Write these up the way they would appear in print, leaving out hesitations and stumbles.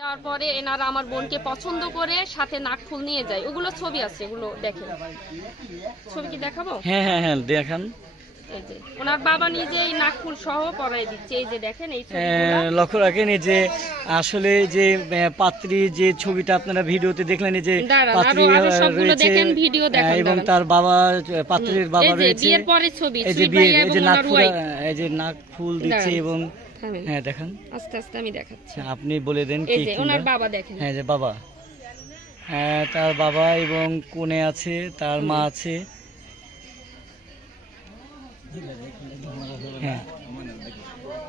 যাওয়ার পরে এনারা আমার বোনকে পছন্দ করে সাথে নাকফুল নিয়ে যায়। ওগুলো ছবি আছে, এগুলো দেখেন। ছবি কি দেখাবো? হ্যাঁ হ্যাঁ হ্যাঁ দেখান। এই যে ওনার বাবা নিজেই নাকফুল সহ পরাই দিচ্ছে। এই যে দেখেন এই ছবিগুলো। লক্ষ্য রাখেন এই যে আসলে যে পাত্রী যে ছবিটা আপনারা ভিডিওতে দেখলেন, এই যে পাত্রী রয়েছে এবং তার বাবা পাত্রীর বাবা রয়েছে। বিয়ের পরে ছবি, এই যে বিয়ে, এই যে নাকফুল, এই যে নাকফুল দিচ্ছে এবং হ্যাঁ দেখান আস্তে আস্তে আমি দেখাচ্ছি। আপনি বলে দেন এই যে ওনার বাবা দেখেন। হ্যাঁ যে বাবা, হ্যাঁ তার বাবা এবং কোণে আছে তার মা আছে। হ্যাঁ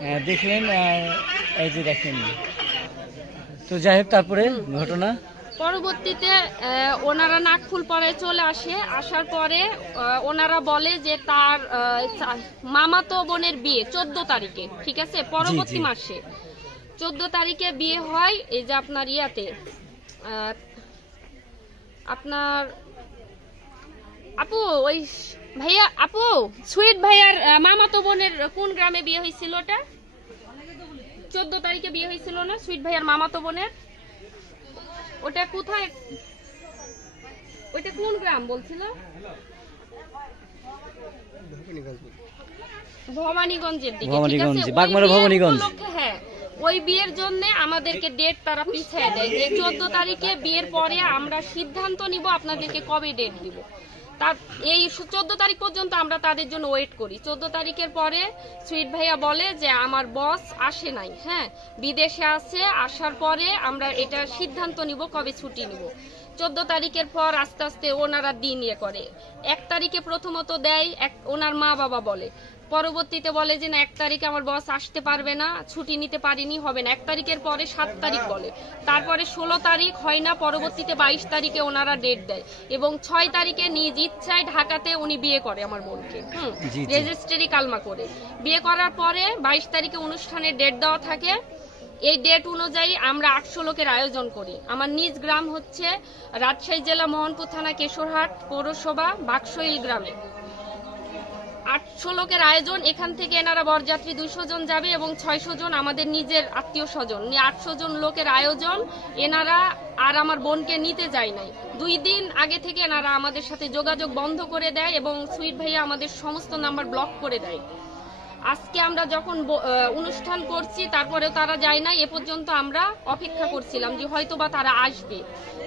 হ্যাঁ দেখলেন, এই যে দেখেন। তো যাই হোক তারপরে ঘটনা পরবর্তীতে ওনারা নাকফুল পরে চলে আসে। আসার পরে ওনারা বলে যে তার মামাতো বোনের বিয়ে 14 তারিখে, ঠিক আছে, পরবর্তী মাসে 14 তারিখে বিয়ে হয়। এই যে আপনার ইয়াতে আপনার আপু ওই ভাইয়া, আপু সুইট ভাইয়ার মামাতো বোনের কোন গ্রামে বিয়ে হয়েছিল? ওটা 14 তারিখে বিয়ে হয়েছিল না সুইট ভাইয়ার মামাতো বোনের? ওটা কোথায়, ওইটা কোন গ্রাম বলছিল? ভবানীগঞ্জের দিকে, ঠিক আছে, বাগমারা ভবানীগঞ্জ। হ্যাঁ, ওই বিয়ের জন্য আমাদেরকে ডেট তারা পিছিয়ে দেয় যে 14 তারিখে বিয়ের পরে আমরা সিদ্ধান্ত নিব আপনাদেরকে কবে ডেট দিব। তার এই 14 তারিখ পর্যন্ত আমরা তাদের জন্য ওয়েট করি। 14 তারিখের পরে সুইট ভাইয়া বলে যে আমার বস আসে নাই, হ্যাঁ বিদেশে আছে, আসার পরে আমরা এটা সিদ্ধান্ত নিব কবে ছুটি নিব। 14 তারিখের পর আস্তে আস্তে ওনারা দিন ইয়ে করে। 1 তারিখে প্রথমত দেয় ওনার মা বাবা বলে, পরবর্তীতে বলে যে না 1 তারিখে আমার বস আসতে পারবে না, ছুটি নিতে পারিনি, হবে না। 1 তারিখের পরে 7 তারিখ বলে, তারপরে 16 তারিখ হয় না, পরবর্তীতে 22 তারিখে ওনারা ডেট দেয় এবং 6 তারিখে নিজ ইচ্ছায় ঢাকাতে উনি বিয়ে করে আমার বোনকে, রেজিস্ট্রি কালমা করে বিয়ে করার পরে 22 তারিখে অনুষ্ঠানের ডেট দেওয়া থাকে। এই ডেট অনুযায়ী আমরা 800 লোকের আয়োজন করি। আমার নিজ গ্রাম হচ্ছে রাজশাহী জেলা মোহনপুর থানা কেশরহাট পৌরসভা বাক্সইল গ্রামে। 800 লোকের আয়োজন। এখান থেকে এনারা বরযাত্রী 200 জন যাবে এবং 600 জন আমাদের নিজের আত্মীয় স্বজন নিয়ে 800 জন লোকের আয়োজন। এনারা আর আমার বোনকে নিতে যায় নাই। 2 দিন আগে থেকে এনারা আমাদের সাথে যোগাযোগ বন্ধ করে দেয় এবং সুইট ভাইয়া আমাদের সমস্ত নাম্বার ব্লক করে দেয়। আজকে আমরা যখন অনুষ্ঠান করছি তারপরেও তারা যায় নাই। এ পর্যন্ত আমরা অপেক্ষা করছিলাম যে হয়তো বা তারা আসবে,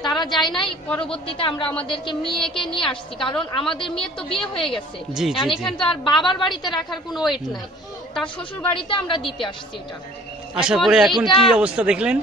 তারা যায় নাই। পরবর্তীতে আমরা আমাদেরকে মেয়েকে নিয়ে আসছি, কারণ আমাদের মেয়ের তো বিয়ে হয়ে গেছে, এখানে তো আর বাবার বাড়িতে রাখার কোনো ওয়েট নাই। তার শ্বশুর বাড়িতে আমরা দিতে আসছি। এটা আসার পরে এখন কি অবস্থা দেখলেন?